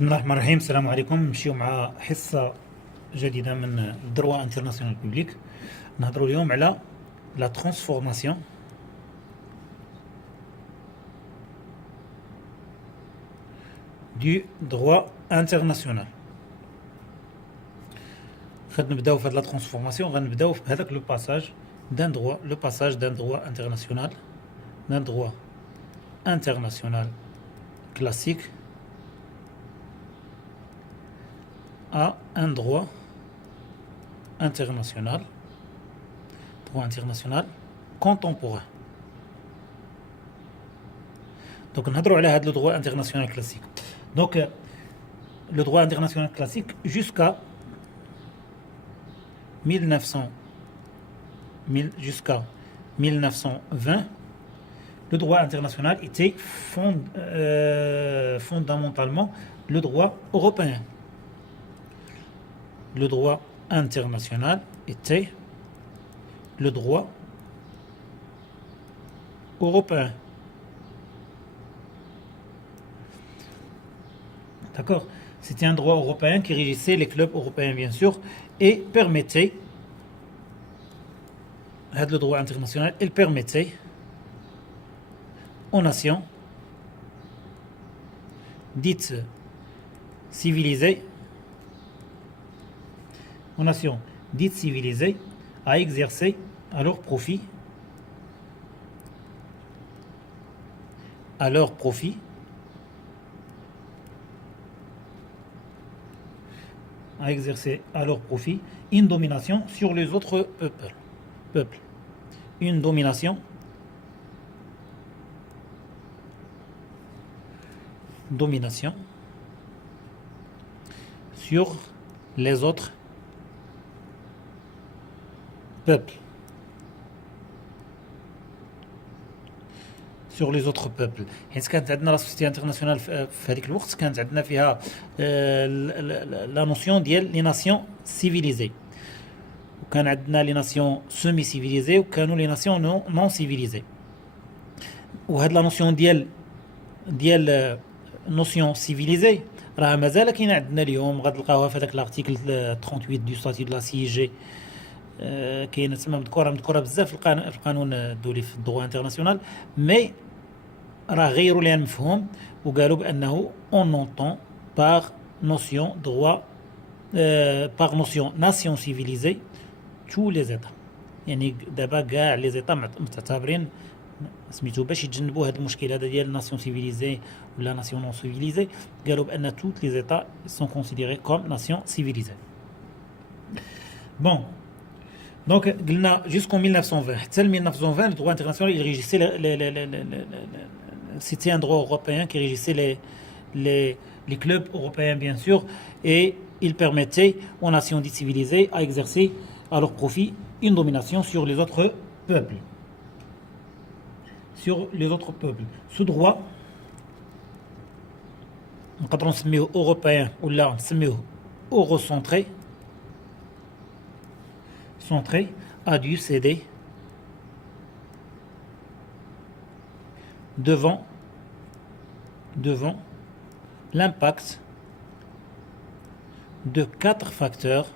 بسم الله الرحمن الرحيم. السلام عليكم. نمشيو مع حصة جديدة من الدروا انترناسيونال بوبليك. نهضروا اليوم على لا ترانسفورماسيون دو دروا انترناسيونال. نبداو في هاد لا ترانسفورماسيون، غنبداو في هذاك لو باساج دان دروا، لو باساج دان دروا انترناسيونال، دان دروا انترناسيونال كلاسيك à un droit international contemporain. Donc on a droit à le droit international classique. Donc le droit international classique jusqu'à 1920, le droit international était fondamentalement le droit européen. Le droit international était le droit européen. D'accord? C'était un droit européen qui régissait les clubs européens, bien sûr, et permettait, le droit international, il permettait aux nations dites civilisées, aux nations dites civilisées à exercer à leur profit une domination sur les autres peuples. Une domination sur les autres peuples. Sur les autres peuples. حيت كانت عندنا لا سوسيتي انترناسيونال في هذيك الوقت، كانت عندنا فيها لا نوسيون ديال لي ناسيون سيفيليزي، وكان عندنا لي ناسيون سيمي سيفيليزي، وكانوا لي ناسيون نون سيفيليزي. وهاد لا نوسيون ديال نوسيون سيفيليزي راه مازال كاينه عندنا اليوم، غتلقاوها في هذاك لارتيكل 38 دو ستاتيو دو لا سي جي. كاينه تما مذكوره بزاف في القانون الدولي في الدروا انترناسيونال، مي راه غيروا ليها المفهوم وقالوا بانه اون نونطون باغ نوسيون دروا باغ نوسيون ناسيون سيفيليزي تو لي زيتا. يعني دابا كاع لي زيتا معتبرين سميتو باش يتجنبوا هذا المشكل هذا ديال ناسيون سيفيليزي ولا ناسيون نون سيفيليزي، قالوا بان توت لي زيتا سون كونسيديري كوم ناسيون سيفيليزي. بون donc jusqu'en 1920 حتى 1920 le droit international il régissait c'était un droit européen qui régissait les clubs européens bien sûr, et il permettait aux nations dites civilisées à exercer à leur profit une domination sur les autres peuples. Ce droit نقدروا نسميوه européen ولا نسميوه eurocentré a dû céder devant l'impact de 4 facteurs.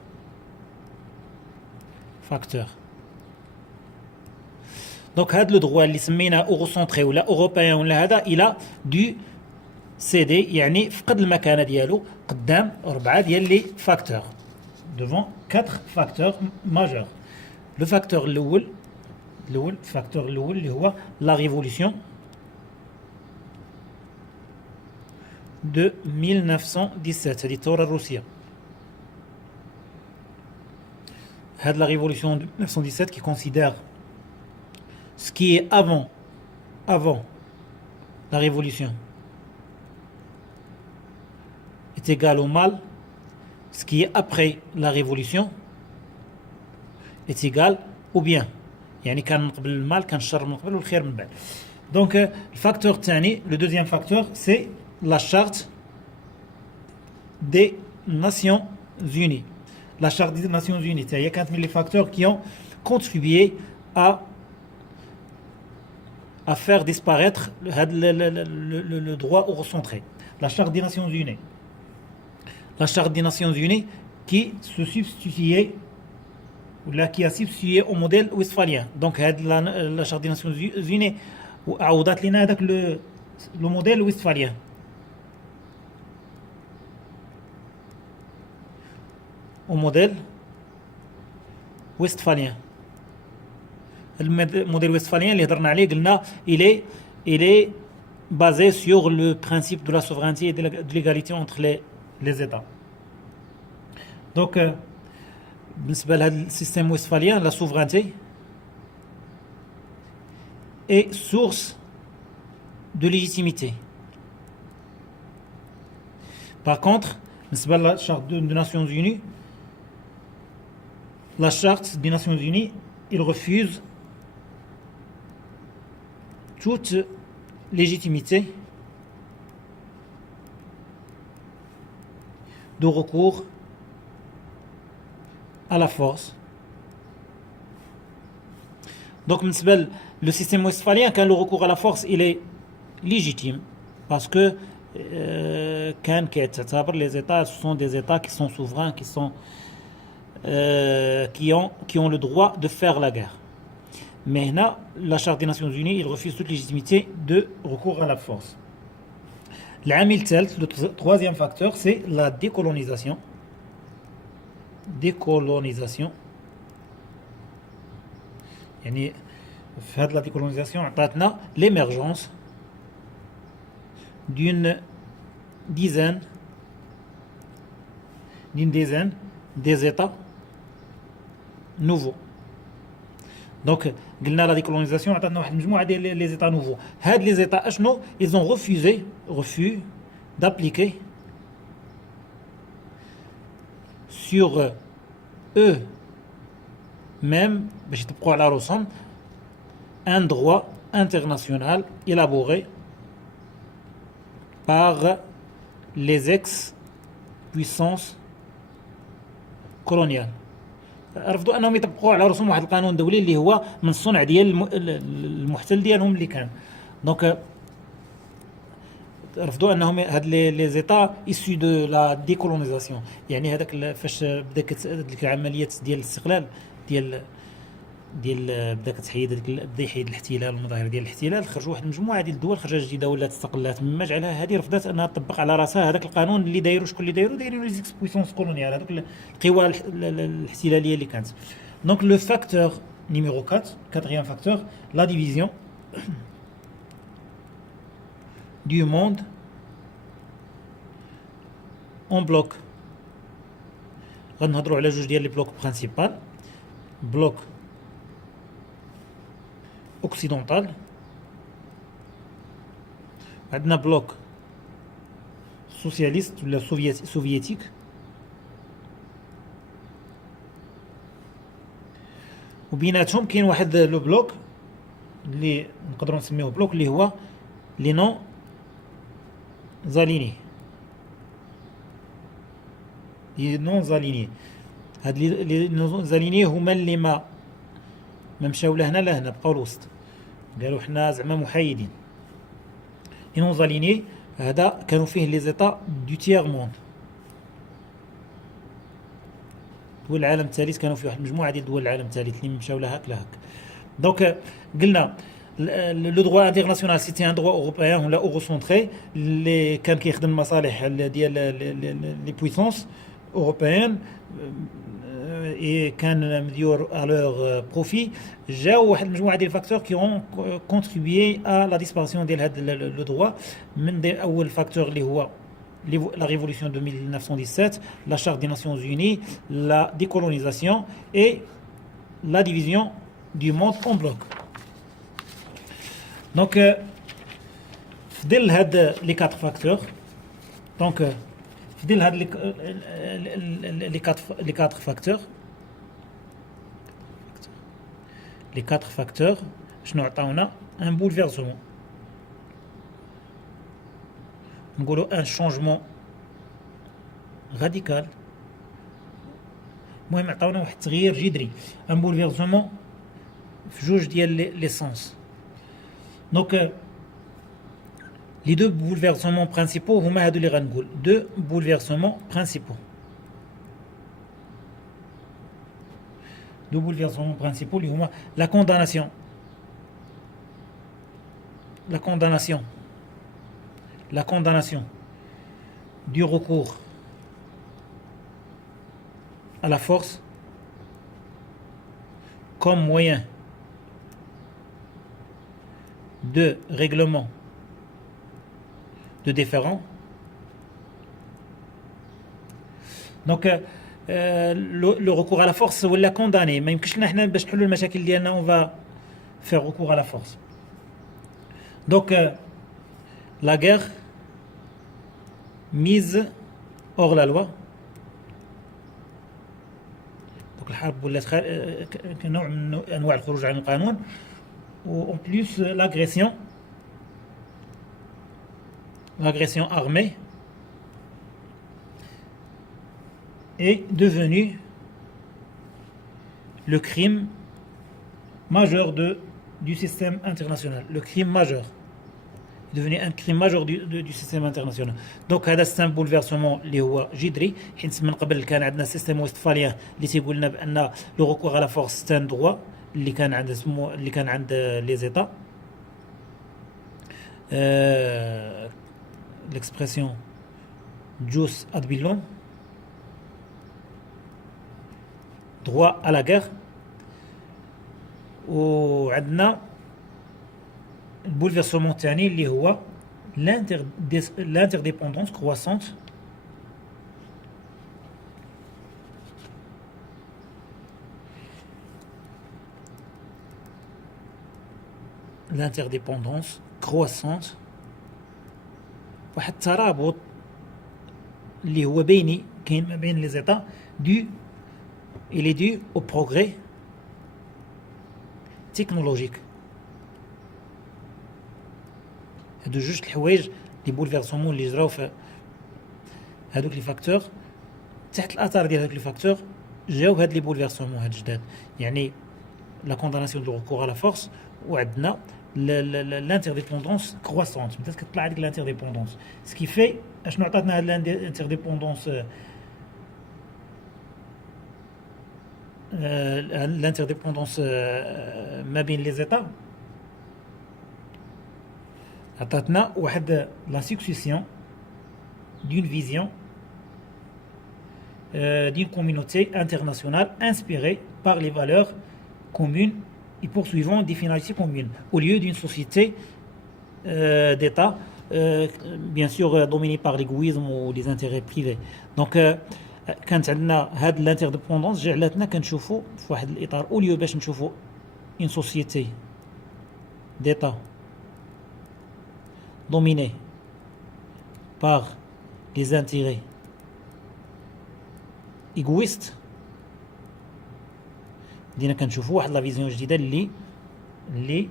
Donc هذا le droit اللي سمينا eurocentré ولا européen ولا هذا il a dû céder، يعني فقد المكانه ديالو قدام 4 ديال لي فاكتور، devant 4 facteurs majeurs. Le facteur الأول اللي هو la révolution de 1917، هذه الثورة الروسية. هذه la révolution de 1917 qui considère ce qui est avant la révolution est égal au mal, ce qui est après la révolution est égal au bien. يعني كان من قبل المال كان الشر من قبل والخير من بعد. Donc le facteur الثاني, le deuxième facteur, c'est la charte des Nations Unies. La charte des Nations Unies, il y a 4 000 facteurs qui ont contribué à faire disparaître le droit eurocentré. La charte des Nations Unies. la Charte des Nations Unies qui se substituait ou là qui a substitué au modèle westphalien. Donc la Charte des Nations Unies عوضت لنا هذاك le modèle westphalien. Au modèle westphalien. Le modèle westphalien اللي هضرنا عليه قلنا il est basé sur le principe de la souveraineté et de l'égalité entre les États. Donc بالنسبة لهذا السيستم westphalien, la souveraineté est source de légitimité. Par contre, بالنسبة la charte des Nations Unies, la charte des Nations Unies, il refuse toute légitimité de recours à la force. Donc le système westphalien, quand le recours à la force il est légitime, parce que les États, ce sont des États qui sont souverains, qui ont le droit de faire la guerre. Mais là, la Charte des Nations Unies, il refuse toute légitimité de recours à la force. Le troisième facteur, c'est la décolonisation. يعني في هذه la décolonisation عطاتنا l'émergence d'une dizaine des États nouveaux. Donc قلنا la décolonisation عطاتنا واحد المجموعة ديال les États nouveaux. هاد les États اشنو ils ont refus d'appliquer sur eux même باش يطبقوا على راسهم un droit international élaboré par les ex-puissances coloniales. رفضوا انهم يطبقوا على راسهم واحد القانون دولي اللي هو من الصنع ديال المحتل ديالهم اللي كان. دونك رفضوا انهم هاد لي زيتا ايسو دو لا ديكولونيزاسيون، يعني هذاك فاش بدات ديك العمليات ديال الاستقلال ديال بدا يحيد الاحتلال والمظاهر ديال الاحتلال، خرجوا واحد المجموعه ديال الدول خرجت جديده ولات استقلات، مما جعلها هذه رفضت انها تطبق على راسها هذاك القانون اللي دايروا شكون اللي دايروا لي زيكسبويسونس كولونيال، هذوك القوى الاحتلاليه اللي كانت. دونك لو فاكتور نيميرو 4 quatrième facteur, la division du monde en bloc. غنهضروا على جوج ديال لي بلوك برينسيبال، بلوك اوكسيدونتال، عندنا بلوك سوسياليست ولا سوفيتيك، وبيناتهم كاين واحد لو بلوك اللي نقدروا نسميوه بلوك اللي هو لي نون زاليني. لي نون زاليني هاد لي نون زاليني هما اللي ما مشاو لهنا لهنا، بقاو الوسط، قالوا حنا زعما محايدين. لي نون زاليني هذا كانوا فيه لي زيتا دو تيير موند، دول العالم الثالث، كانوا فيه واحد المجموعه ديال دول العالم الثالث اللي مشاو لهاك لهاك. دونك قلنا لو droit international c'était un droit européen ولا اورو-سونتري اللي كان كيخدم المصالح ديال لي بويسونس اوروبيان et كان مديور à leur profit. جاو واحد المجموعه ديال الفاكتور qui ont contribué à la disparition ديال هذا le droit. من اول فاكتور اللي هو la révolution de 1917, la charte des Nations Unies, la décolonisation et la division du monde en bloc. Donc في ظل هاد les quatre facteurs، donc في ظل هاد les quatre facteurs شنو عطاونا؟ un bouleversement، نقولوا ان شونجمون راديكال، المهم عطاونا واحد التغيير جذري، ان بولفيرسمون في جوج ديال لي سونس. دونك Les deux bouleversements principaux هما هادو اللي غنقول deux bouleversements principaux. Deux bouleversements principaux اللي هما la condamnation. La condamnation. La condamnation du recours à la force comme moyen de règlement de différends. Donc le recours à la force ولا condamné ما يمكنش لنا حنا باش نحلوا المشاكل ديالنا on va faire recours à la force. Donc la guerre mise hors la loi. Donc الحرب ولات كنوع من انواع الخروج عن القانون و en plus l'agression armée est devenue le crime majeur du système international. Le crime majeur est devenu un crime majeur du système international. Donc هذا c'est un bouleversement اللي هو جذري حيت من قبل كان عندنا سيستم وستفاليان اللي تيقول لنا بان لو ريكور على فورس c'est un droit اللي كان عند لي زيتا. L'expression jus ad bellum, droit à la guerre. وعندنا البولفيرسمون الثاني اللي هو l'interdépendance croissante واحد الترابط اللي هو بيني كاين ما بين لي زيتا il est dû au progrès technologique. هادو جوج الحوايج لي بولفيرسمون اللي جراو في هادوك لي فاكتور تحت الاثار ديال هادوك لي فاكتور جاو هاد لي بولفيرسمون هاد جداد يعني لا كونداناسيون دو ريكور على فورس وعندنا l'interdépendance croissante. بدات كتطلع هذيك l'interdépendance سكي في اشنو عطاتنا هاد l'interdépendance ما بين لي زيتا عطاتنا واحد la succession d'une vision d'une communauté internationale inspirée par les valeurs communes et poursuivant des finalités communes au lieu d'une société d'État bien sûr dominée par l'égoïsme ou les intérêts privés. Donc كانت عندنا هاد الانترديبوندونس جعلتنا كنشوفوا في واحد الاطار او ليو باش نشوفوا une société d'État dominée par les intérêts égoïstes. بدينا كنشوفوا واحد لا فيزيون جديده اللي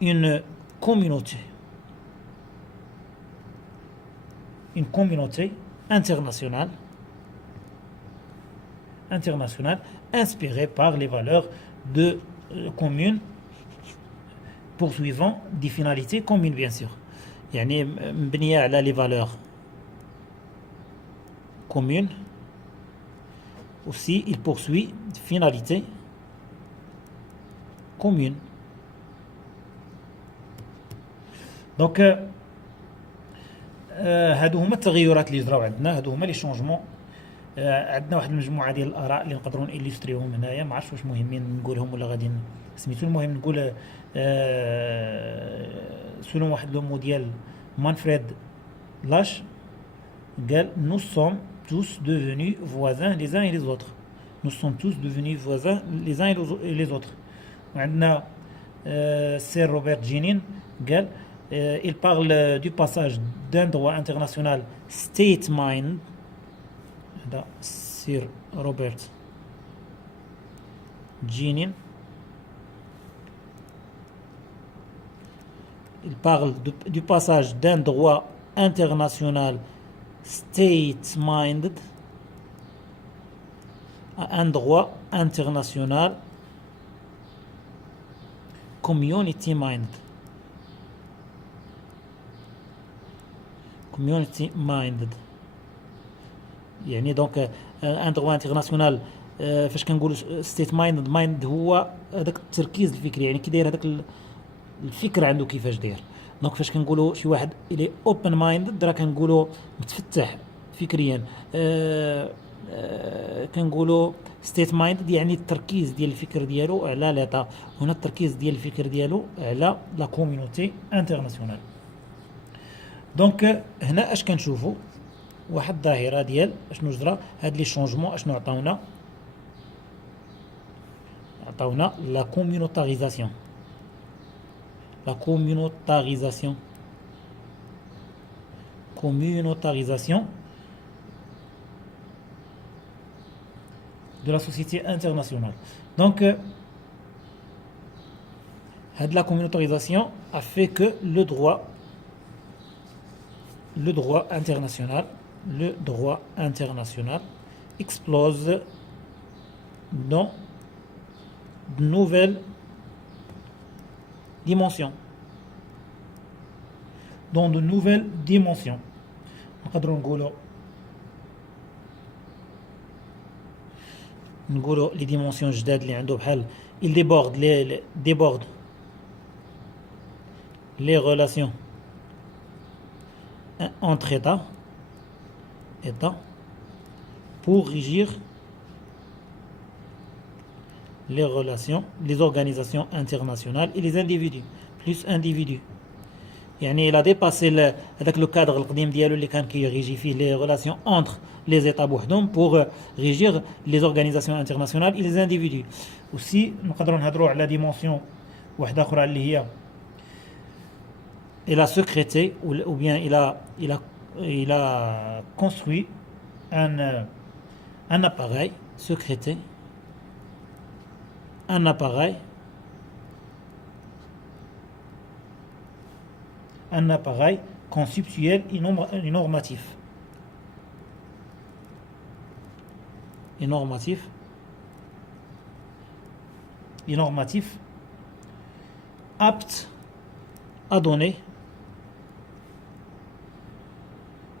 une communauté internationale inspirée par les valeurs communes poursuivant des finalités communes bien sûr. يعني مبنية على les valeurs communes. Aussi, il poursuit des finalités communes. Donc هادو هما التغيرات اللي جراو عندنا هادو هما لي شونجمون. عندنا واحد المجموعه ديال الاراء اللي نقدروا نيليستريوهم هنايا ما عرفتش واش مهمين نقولهم ولا غادي سميتو. المهم نقول سولون واحد لو مو ديال مانفريد لاش قال nous sommes tous devenus voisins les uns et les autres. Nous sommes tous devenus voisins les uns et les autres. وعندنا سير روبرت جينين قال il parle du passage d'un droit international state mind. هذا سير روبرت جينين. Il parle du passage d'un droit international state-minded à un droit international community-minded. community minded. يعني دونك ان دروا انترناسيونال فاش كنقولوا ستيت مايند هو هذاك التركيز الفكري، يعني كي داير هذاك الفكر عنده كيفاش داير. دونك فاش كنقولوا شي واحد الي اوبن مايند راه كنقولوا متفتح فكريا. كنقولوا ستيت مايند يعني التركيز ديال الفكر ديالو على ليطا، هنا التركيز ديال الفكر ديالو على لا كوميونيتي انترناسيونال. دونك هنا اش كنشوفوا واحد الظاهره ديال اشنو جرى هاد لي شونجمون، اشنو عطاونا لا كوميونيتاريزاسيون. La communautarisation de la société internationale. Donc, la communautarisation a fait que le droit international explose dans de nouvelles dimensions. نقدروا نقولوا لي ديمونسيون جداد اللي عنده بحال il déborde les relations entre États pour régir les relations, les organisations internationales et les individus plus individus. يعني il a dépassé هذاك لو كادر القديم ديالو اللي كان كيريجي فيه لي ريلاسيون entre les états بوحدهم pour régir les organisations internationales et les individus. aussi نقدروا نهضروا على ديمونسيون واحده اخرى اللي هي il a sécrété ou bien il a construit un appareil sécrété, un appareil conceptuel et normatif apte à donner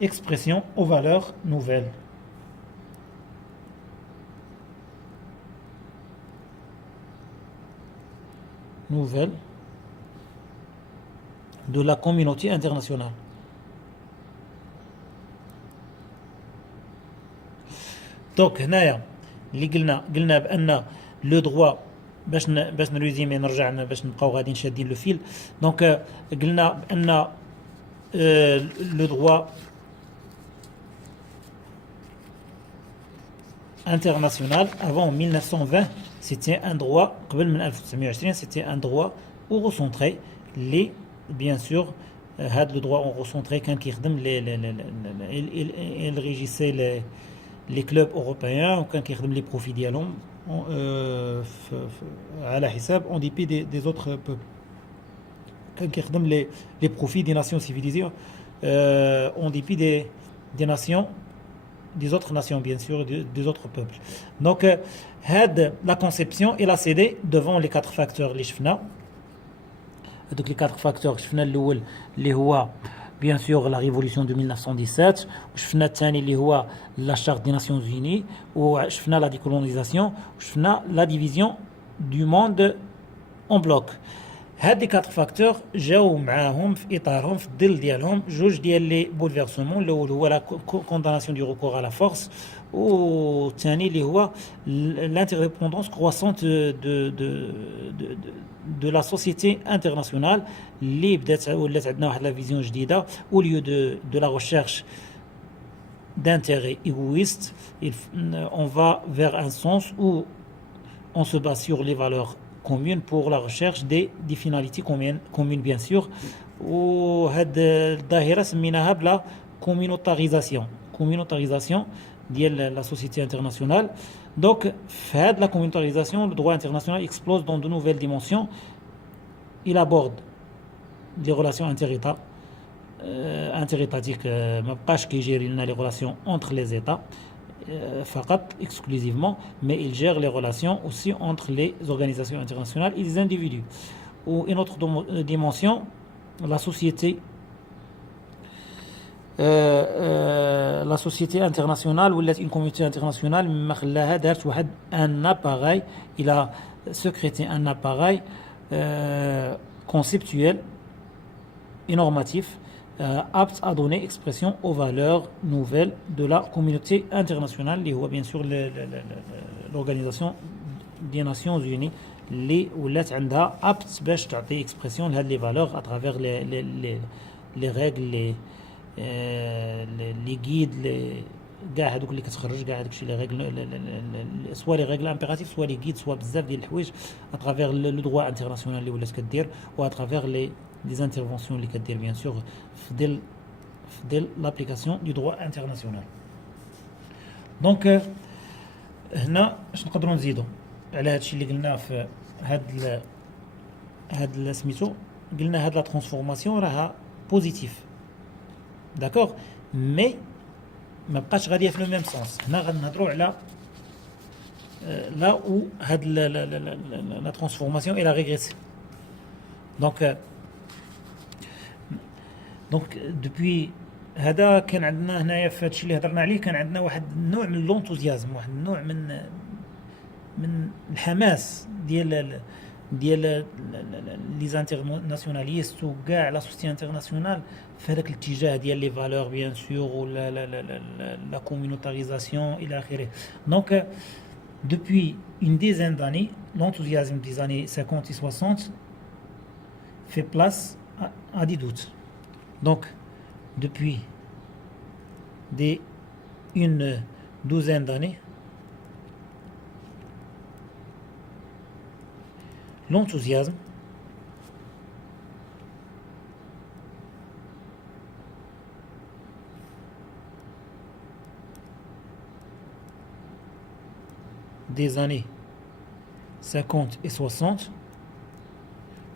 expression aux valeurs nouvelles. De la communauté internationale. دونك هنايا اللي قلنا بان لو دروا باش نريزيمي نرجع باش نبقاو غاديين شادين لو فيل. دونك قلنا بان لو دروا international avant 1920 c'était un droit قبل من 1920 c'était un droit eurocentré. Les bien sûr هذا le droit eurocentré كان كيخدم il régissait les clubs européens وكان كيخدم les profits ديالهم على حساب en dépit des autres peuples. كان كيخدم les profits des nations civilisées en dépit des nations, des autres nations bien sûr, des autres peuples. Donc la conception elle a cédé devant les quatre facteurs اللي شفنا. Donc les quatre facteurs شفنا الاول اللي هو bien sûr la révolution de 1917 وشفنا الثاني اللي هو la charte des Nations Unies وشفنا la décolonisation وشفنا la division du monde en bloc. هاد لي 4 فاكتور جاو معاهم في اطارهم في الظل ديالهم جوج ديال لي بولفيرسمون. الاول هو لا كونداناسيون دو ريكور على فورس والثاني اللي هو l'interdépendance croissante de la société internationale اللي بدات ولات عندنا واحد لا فيزيون جديده au lieu de la recherche d'intérêt égoïste on va vers un sens où on se base sur les valeurs communes pour la recherche des finalités communes bien sûr. وهاد الظاهره سميناها بلا communautarisation ديال la société internationale. Donc في هاد la communautarisation le droit international explose dans de nouvelles dimensions. Il aborde les relations interétatiques ما بقاش كيجيري لنا les relations entre les états فقط exclusivement, mais il gère les relations aussi entre les organisations internationales et les individus. Ou une autre dimension, la société لا سوسيتي انترناسيونال ولات اون كوميونيتي انترناسيونال مما خلاها دارت واحد ان اباراي الى سكريتي ان اباراي conceptuel et normatif apte à donner expression aux valeurs nouvelles de la communauté internationale اللي هو bien sûr l'organisation des Nations Unies اللي ولات عندها apte باش تعطي expression لهاد les valeurs à travers les règles les guides كاع هذوك اللي كتخرج كاع هذاك الشيء لي ريغل سوا لي ريغل امبيراتيف سوا لي غيد سوا بزاف ديال الحوايج اترافير لو دروا انترناسيونال اللي ولات كدير و اترافير لي انترفونسيون اللي كدير بيان سور في ديال لابليكاسيون دو دروا انترناسيونال. دونك هنا اش نقدروا نزيدوا على هذا الشيء اللي قلناه في هاد سميتو قلنا هاد لا ترانسفورماسيون راها بوزيتيف داكوغ مي ما بقاش غاديه في لو ميم سونس. هنا غنهضروا على لا او هاد لا ترانسفورماسيون الى ريغريسي. دونك دوبوي هذا كان عندنا هنايا في هادشي اللي هضرنا عليه كان عندنا واحد النوع من لونتوزيازم واحد النوع من الحماس ديال لي زانترناسيوناليست وكاع لا سوسيتي انترناسيونال في هذاك الاتجاه ديال لي فالور بيان سور ولا لا كوميونيتاريزاسيون الى اخره. دونك depuis une dizaine d'années l'enthousiasme des années 50 et 60 fait place à des doutes. Donc depuis une douzaine d'années l'enthousiasme des années 50 et 60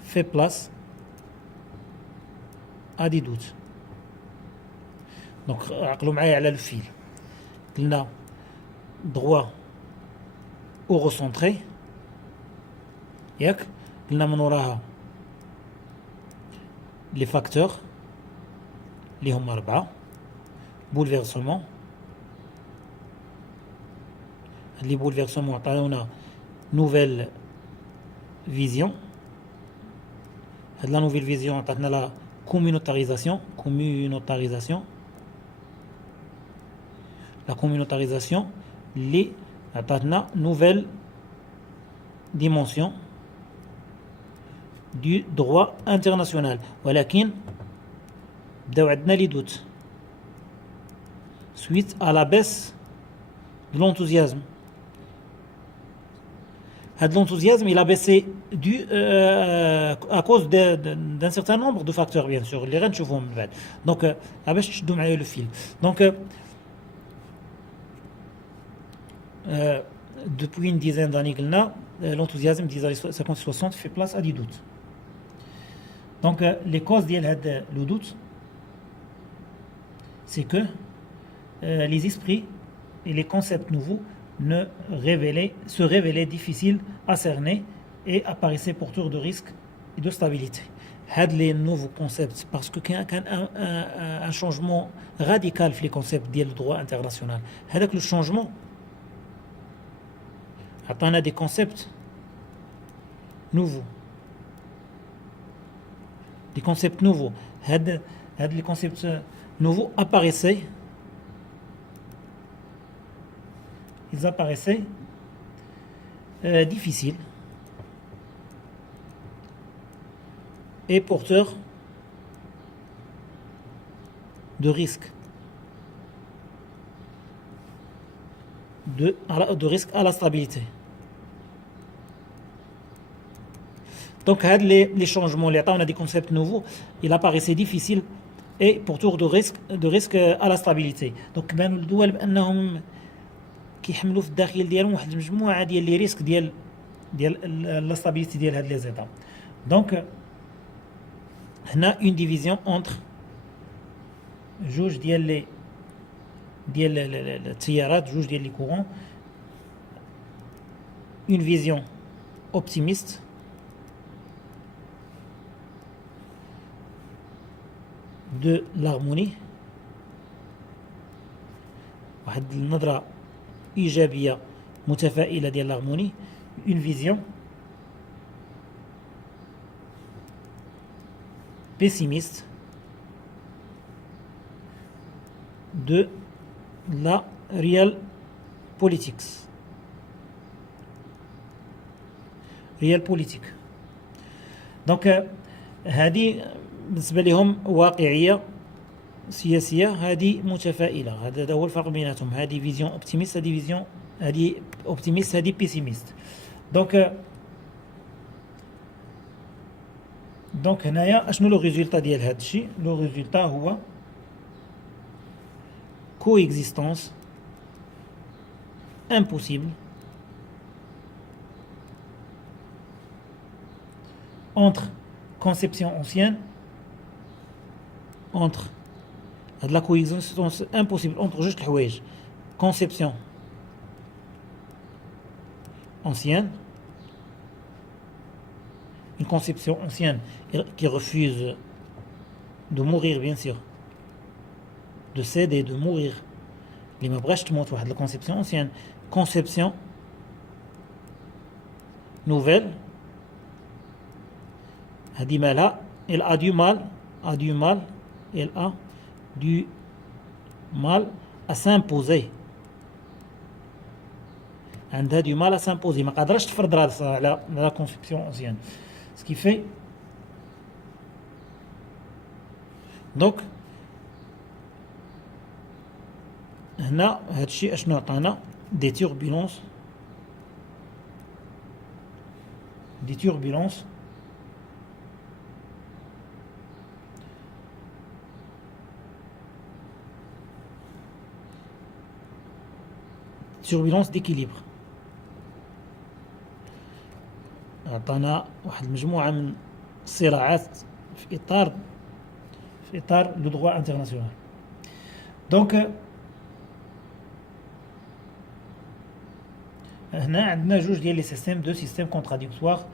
fait place à des doutes. Donc عقلوا معايا على الفيل قلنا droit au recentré ياك قلنا من وراها لي فاكتور اللي هما 4 بولفيرسمون. لي بولفيرسمون عطاونا نوفيل فيزيون. هاد لا نوفيل فيزيون عطاتنا لا communautarisation la communautarisation اللي عطاتنا nouvelle dimension du droit international. ولكن بداو عندنا لي دوت suite à la baisse de l'enthousiasme. L'enthousiasme il a baissé à cause d'un certain nombre de facteurs bien sûr اللي غنشوفوهم من بعد. دونك باش تشدوا معايا لو فيل. دونك depuis une dizaine d'années قلنا l'enthousiasme des années 50-60 fait place à des doutes. Donc les causes ديال هذا le doute c'est que les esprits et les concepts nouveaux se révélaient difficiles à cerner et apparaissaient porteurs de risques et de stabilité. هاد les nouveaux concepts parce que كان un changement radical في les concepts ديال le droit international. هذاك le changement عطانا des concepts nouveaux. Des concepts nouveaux. هاد les concepts nouveaux apparaissaient. Ils apparaissaient difficiles et porteurs de risques. De risque à la stabilité. Donc, les changements, on a des concepts nouveaux, il apparaissait difficile et porteur de risque à la stabilité. Donc, بانوا الدول بأنهم كيحملوا في الداخل ديالهم واحد المجموعة ديال لي ريسك ديال لا stabilité ديال هاد لي زيتا. Donc, هنا une division entre جوج ديال التيارات جوج ديال لي courants. Une vision optimiste de l'harmonie واحد النظرة إيجابية متفائلة ديال l'harmonie, une vision pessimiste de la real politics. real politique. دونك هذه بالنسبة لهم واقعية سياسية، هذه متفائلة. هذا هو الفرق بيناتهم، هذه فيزيون اوبتيميست، هذه فيزيون، هذه اوبتيميست، هذه بيسيميست. دونك هنايا اشنو لو ريزولتا ديال هذا الشيء؟ لو ريزولتا هو coexistence impossible entre conception ancienne, entre la coexistence impossible entre juste الحوايج conception ancienne, une conception ancienne qui refuse de mourir bien sûr, de céder, de mourir. اللي ما بغاش تموت، واحد la conception ancienne. Conception nouvelle هذه مالها elle a du mal elle a du mal à s'imposer، عندها du mal à s'imposer، ما قادراش تفرض راسها على la conception ancienne. ce qui fait donc هنا هاد الشيء اشنو عطانا؟ des turbulences d'équilibre. عطانا واحد المجموعة من الصراعات في إطار لو droit international. دونك هنا عندنا جوج ديال لي سيستيم، دو سيستيم كونتراديكتوار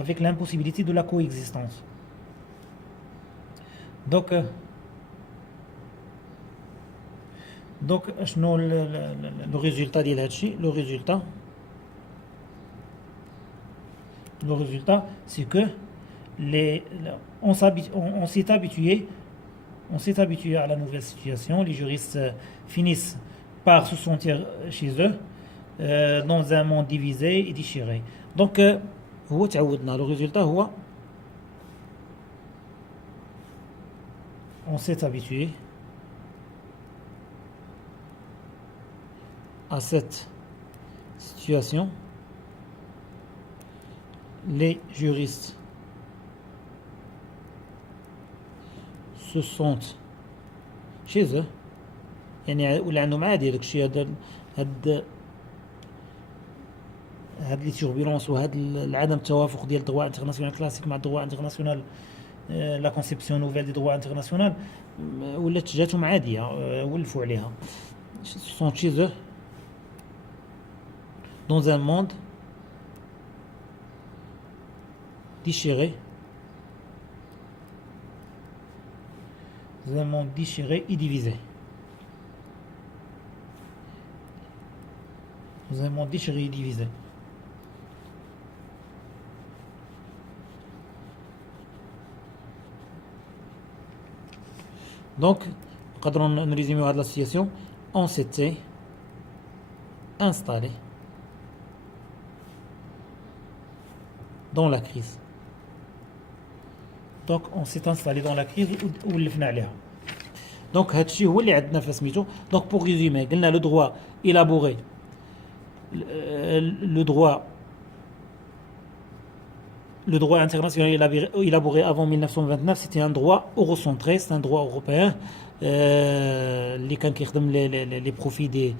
avec l'impossibilité de la coexistence. donc شنو لو ريزولتا ديال هادشي؟ لو résultat c'est que on s'est habitué à la nouvelle situation. Les juristes finissent par se sentir chez eux dans un monde divisé et déchiré. Donc هو تعودنا. le résultat هو on s'est habitué à cette situation. Les juristes se sentent chez eux، يعني ولا عندهم عادي داك الشيء. هاد لي توربولونس وهاد العدم التوافق ديال الدروا انترناسيونال كلاسيك مع الدروا انترناسيونال لا كونسيبسيون نوفيل دي دروا انترناسيونال ولات جاتهم عاديه، ولفوا عليها. سون chez eux dans un monde déchiré et divisé. Dans un monde déchiré et divisé. Donc, نقدروا نريزيميو هاد لا سيتياسيون. On s'était installé dans la crise. Donc on s'est installé dans la crise ولفنا عليها. Donc هادشي هو اللي عندنا في سميتو. Donc pour résumer قلنا le droit élaboré le droit international élaboré avant 1929 c'était un droit eurocentré, c'est un droit européen اللي كان كيخدم les profits des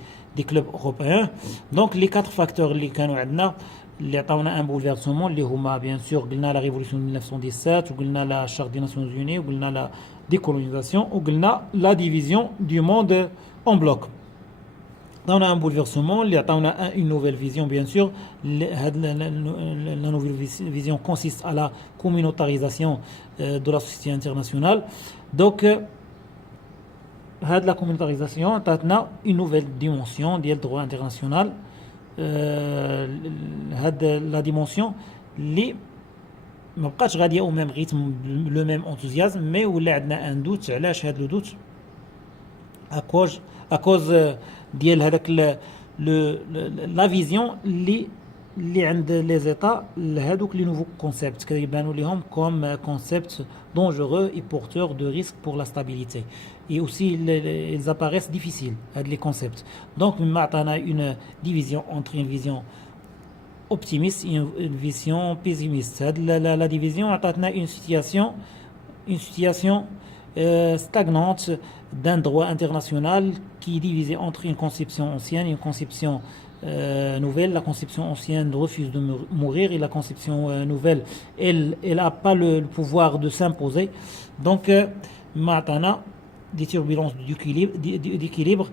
clubs européens. Donc les quatre facteurs اللي كانوا عندنا اللي عطاونا ان بولفيرسمون اللي هما بيان سور قلنا لا ريفولوسيون 1917 وقلنا لا شارت دي ناسيونز يوني وقلنا لا ديكولونيزاسيون وقلنا لا ديفيزيون دو موند اون بلوك. عطاونا ان بولفيرسمون اللي عطاونا une nouvelle vision bien sûr. La nouvelle vision consiste à la communautarisation de la société internationale. Donc هاد la communautarisation عطاتنا une nouvelle dimension ديال الدروا international. هاد la dimension اللي ما بقاتش غاديه او ميم ريتم لو ميم انثوزيازم، مي ولا عندنا ان دوت. علاش هاد لو دوت؟ اكوز ديال هذاك لا فيزيون اللي عند لي زيتا لهذوك لي نوفو كونسيبت كيبانوا ليهم كوم كونسيبت دونجورو اي بورتور دو ريسك بور لا ستابيليتي اي اوسي ils apparaissent difficiles هاد لي كونسيبت. دونك مما عطانا اون ديفيزيون entre une vision optimiste et une vision pessimiste. La division a une situation stagnante d'un droit international qui est divisé entre une conception ancienne et une conception nouvelle. La conception ancienne refuse de mourir et la conception nouvelle, elle n'a pas le pouvoir de s'imposer. Donc, maintenant, des turbulences d'équilibre.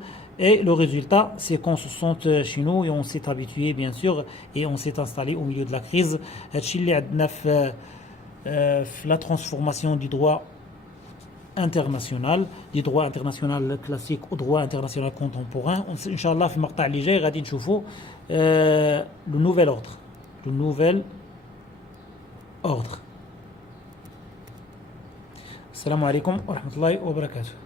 Et le résultat, c'est qu'on se sente chez nous et on s'est habitué, bien sûr, et on s'est installé au milieu de la crise. La transformation du droit international classique au droit international contemporain. Inch'Allah, في المقطع اللي جاي غادي نشوفوا le nouvel ordre. السلام عليكم ورحمة الله وبركاته.